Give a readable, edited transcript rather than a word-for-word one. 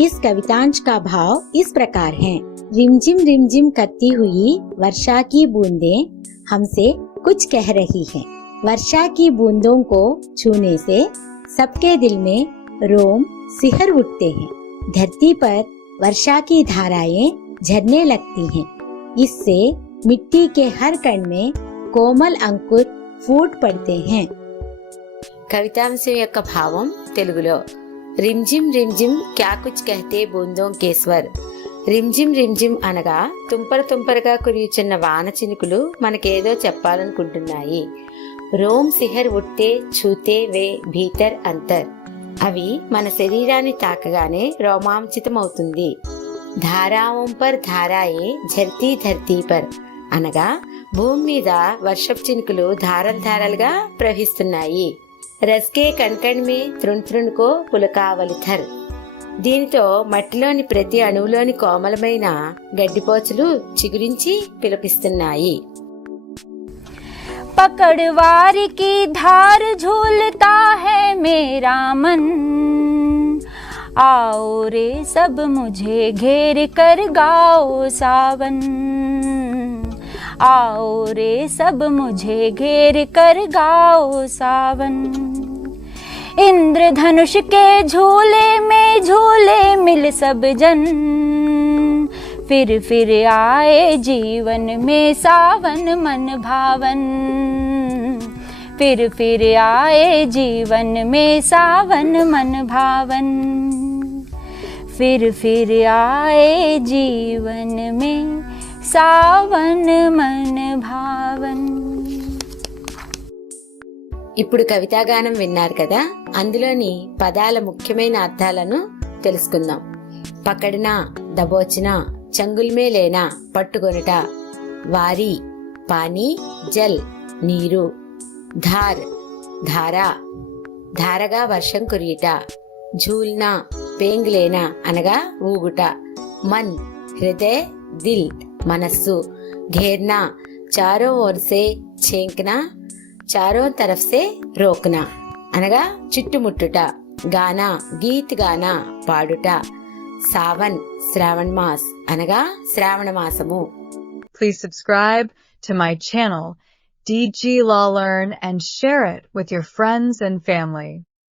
इस कवितांश का भाव इस प्रकार है। रिमझिम करती हुई वर्षा की बूंदें हमसे कुछ कह रही हैं। वर्षा की बूंदों को छूने से सबके दिल में रोम सिहर उठते हैं। धरती पर वर्षा की धाराएं झरने लगती हैं। इससे मिट्टी के हर कण में कोमल अंकुर फूट पड़ते हैं। కవితాంశం యొక్క భావం తెలుగులో. రిమ్జిమ్ రిమ్జిమ్ క్యా కుచ్ కహతే బూందోं के स्वर. రిమ్జిమ్ రిమ్జిమ్ అనగా తుంపరగా కురియుచున్న వాన చినుకులు మనకేదో చెప్పాలనుకుంటున్నాయి. రోమ్ సిహర్ ఉట్టే ఛూతే వే భీతర్ అంతర్. అవి మన శరీరాన్ని తాకగానే రోమాంచితమవుతుంది. ధారావం పర్ ధారాయే ఝర్తీ ధర్తీ పర్ అనగా భూమి మీద వర్షపు చినుకులు ధారాలుగా ప్రవహిస్తున్నాయి. రస్కే కణ్కణ్ మే తృణ్కో పులకావలిథర్. దీనితో మట్టిలోని ప్రతి అణువులోని కోమలమైన గడ్డిపోచలు చిగురించి పిలిపిస్తున్నాయి. पकड़वारी की धार झूलता है मेरा मन, आओ रे सब मुझे घेर कर गाओ सावन, आओ रे सब मुझे घेर कर गाओ सावन. इंद्रधनुष के झूले में झूले मिल सब जन, फिर आए जीवन में सावन मन भावन, फिर आए जीवन में सावन मन भावन, फिर आए जीवन में సావన్ మన భావన్. ఇప్పుడు కవితాగానం విన్నారు కదా, అందులోని పదాల ముఖ్యమైన అర్థాలను తెలుసుకుందాం. పకడ్నా దబోచనా, చంగుల్మే లేనా పట్టుకొనుట, వారి పానీ జల్ నీరు, ధార్ ధారా ధారగా వర్షం కురియుట, ఝూల్నా పేంగ్లేనా అనగా ఊగుట, మన్ హృదయ దిల్ మనస్సు, घेरना चारों ओर से छेंकना चारों तरफ से रोकना అనగా చుట్టుముట్టుట, గానా గీత్ గానా పాడుట, సావన్ శ్రావణ్ మాస్ అనగా శ్రావణ మాసము. Please subscribe to my channel DG Law Learn and share it with your friends and family.